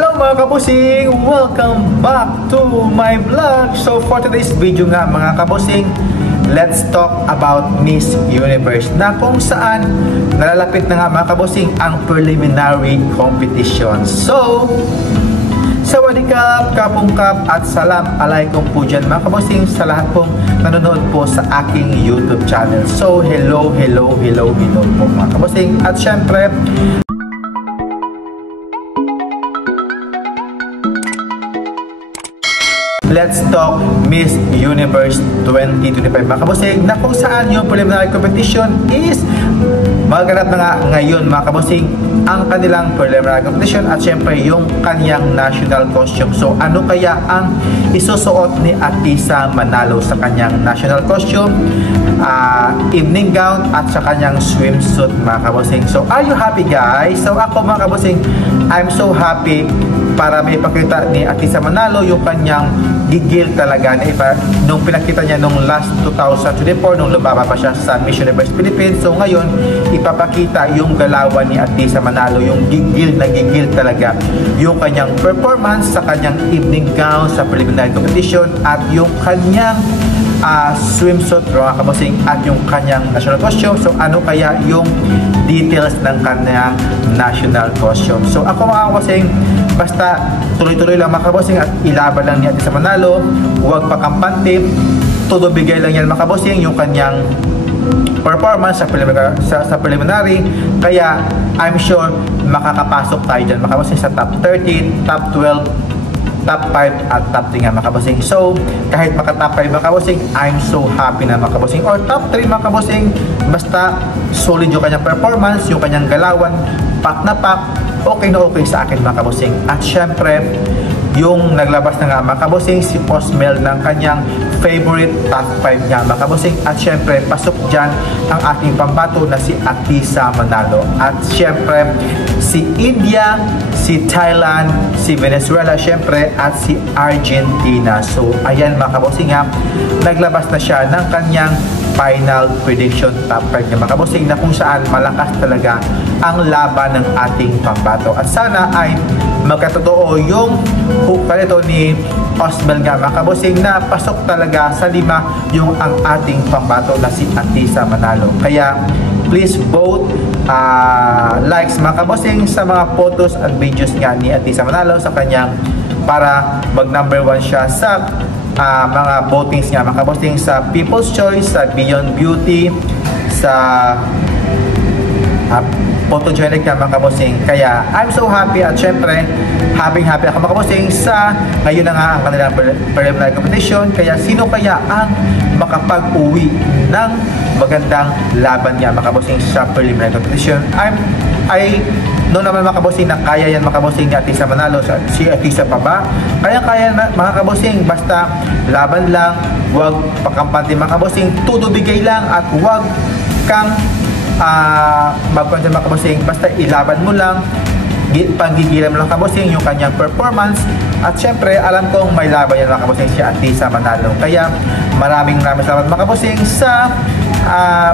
Hello mga kabusing! Welcome back to my vlog! So for today's video nga mga kabusing, let's talk about Miss Universe na kung saan nalalapit na nga mga kabusing ang preliminary competition. So, sawadikap, kapungkap at salam alaikum po dyan mga kabusing sa lahat pong nanonood po sa aking YouTube channel. So, hello po mga kabusing. At syempre, let's talk Miss Universe 2025 mga kabusing na kung saan yung preliminary competition is magaganap na nga ngayon mga kabusing ang kanilang preliminary competition at syempre yung kanyang national costume. So ano kaya ang isusuot ni Atisa Manalo sa kanyang national costume, evening gown at sa kanyang swimsuit mga kabusing. So are you happy guys? So ako mga kabusing, I'm so happy para may ipakita ni Atisa Manalo yung kanyang gigil talaga na nung pinakita niya nung last 2024 nung lumaba pa siya sa Miss Universe Philippines. So ngayon ipapakita yung galawan ni Atisa Manalo, yung gigil na gigil talaga, yung kanyang performance sa kanyang evening gown sa preliminary competition at yung kanyang swimsuit mga kabusing at yung kanyang national costume. So ano kaya yung details ng kanyang national costume? So ako mga kabusing, basta tuloy-tuloy lang mga kabusing at ilaban lang ni Atisa Manalo, huwag pakampante, todo bigay lang yan mga kabusing yung kanyang performance sa preliminary. Kaya I'm sure makakapasok tayo dyan mga kabusing sa top 13, top 12, top 5 at top 3 nga mga kabusing. So kahit maka top 5 mga kabusing, I'm so happy na mga kabusing, or top 3 mga kabusing, basta solid yung kanyang performance, yung kanyang galawan, pak na pak, okay na okay sa akin mga kabusing. At syempre yung naglabas na nga mga kabusing si Osmel ng kanyang favorite top 5 niya mga kabusing. At syempre pasok dyan ang ating pambato na si Atisa Manalo. At syempre si India, si Thailand, si Venezuela syempre at si Argentina. So ayan mga kabusing ha, naglabas na siya ng kanyang final prediction top 5 niya mga kabusing na kung saan malakas talaga ang laban ng ating pambato. At sana ay magkatotoo yung palito ni Osmel nga mga kabusing na pasok talaga sa 5 yung ang ating pambato na si Atisa Manalo. Kaya please vote likes mga kabusing sa mga photos at videos nga ni Atisa Manalo sa kanyang para mag number 1 siya sa mga votings nga mga kabusing sa People's Choice, sa Beyond Beauty, sa photogenic nga mga kabusing. Kaya I'm so happy at syempre happy ako mga kabusing sa ngayon na nga ang kanilang preliminary competition. Kaya sino kaya ang makapag-uwi ng magandang laban niya mga kabusing sa preliminary competition? I know naman mga kabusing na kaya yan mga kabusing ni Atisa Manalo. Si Atisa pa ba? Kaya mga kabusing, basta laban lang, huwag pakampante mga kabusing, todo bigay lang at huwag kang magkonsent mga kabusing, basta ilaban mo lang, paggigilan mo lang kabusing yung kanyang performance. At syempre alam kong may laban yan mga kabusing si Atisa Manalo. Kaya maraming salamat mga kabusing sa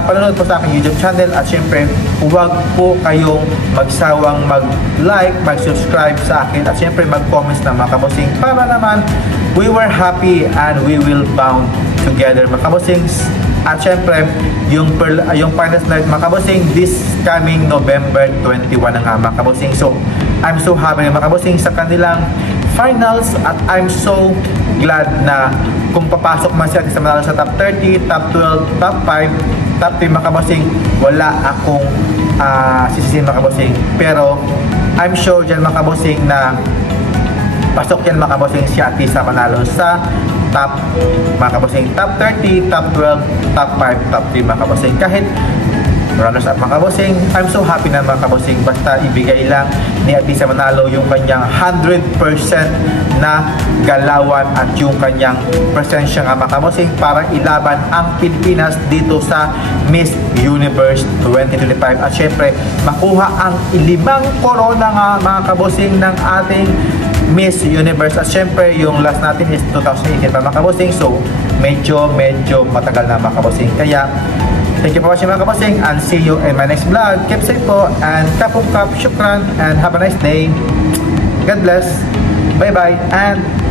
panonood po sa aking YouTube channel. At syempre huwag po kayong magsawang mag-like, mag-subscribe sa akin at syempre mag-comments na mga kabusing para naman we were happy and we will bound together mga kabusing. At syempre, yung finals night mga kabusing, this coming November 21 na nga mga kabusing. So, I'm so happy mga kabusing sa kanilang finals at I'm so glad na kung papasok man siya sa Manalo sa top 30, top 12, top 5, top 3 mga kabusing, wala akong sisisihin mga kabusing. Pero, I'm sure dyan mga kabusing na pasok yan mga kabusing si Atisa Manalo sa top mga kabusing, top 30, top 12, top 5, top 3 mga kabusing. Kahit runners up mga kabusing, I'm so happy na mga kabusing, basta ibigay lang ni Atisa Manalo yung kanyang 100% na galawan at yung kanyang presensya nga mga kabusing para ilaban ang Pilipinas dito sa Miss Universe 2025 at syempre makuha ang 5 corona nga mga kabusing ng ating Miss Universe. At syempre yung last natin is 2018 pa mga kabusing, so medyo matagal na mga kabusing. Kaya thank you for watching mga kabusing and see you in my next vlog. Keep safe po and kapungkap, syukran and have a nice day. God bless. Bye-bye and